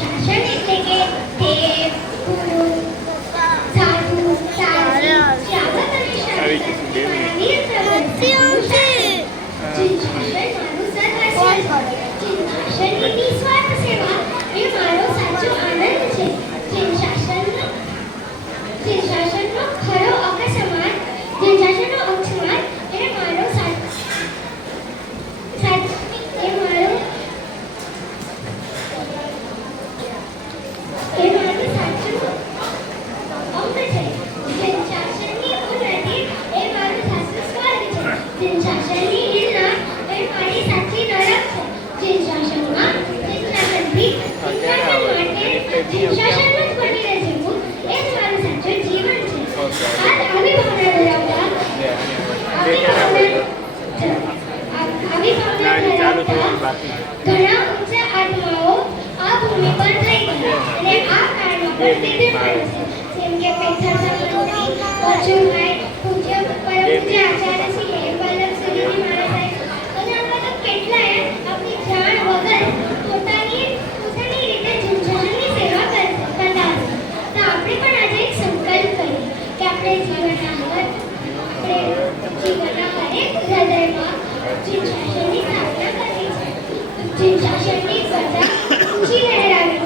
શાસન એટલે કે દેવ, ગુરુ, સાધુ, સાધ્વી, શ્રાવક અને શ્રાવિકા મારા વીર પ્રવૃત્તિનું શાસન. જીન શાસન મારું સર્વસ્વ છે. જીન શાસનની નિસ્વાર્થ સેવા એ મારો સાચો આનંદ છે. જીન શાસનનો ખરો અકસ્માત, જીન શાસનનો અકસ્માત એ મારો સાચું અંગ છે. જીન શાસનની ઉન્નતિ એ મારું સાચું સ્વર્ગ છે. જીન શાસનની નિંદા એ મારી સાચી નરક છે. જીન શાસનમાં જીન શાસનથી ઉન્નતિ માટે જીન શાસનનું જ બનીને જીવવું એ જ મારું સાચું જીવન છે. આવી ભાવના ધરાવતા ઘણા ઊંચા આત્માઓ આ ભૂમિ પર થઈ ગયા અને આ કાળમાં પણ વિદ્યમાન છે. જેમ કે પેથર સંબંધી, અર્જુનભાઈ, પૂજ્ય પરમ પૂજ્ય આચાર્ય શ્રી હેમવલ્લભ સુરીજી મહારાજ અને આવા તો કેટલાય આપણી જાણ વગર પોતાની રીતે જીન શાસનની સેવા કરતા હશે. તો આપણે પણ આજે એક સંકલ્પ કરીએ કે આપણે જીવનના હરેક હૃદયમાં જીન શાસનની સ્થાપના કરવી છે. જીન શાસનની ધજા ઊંચી લહેરાવી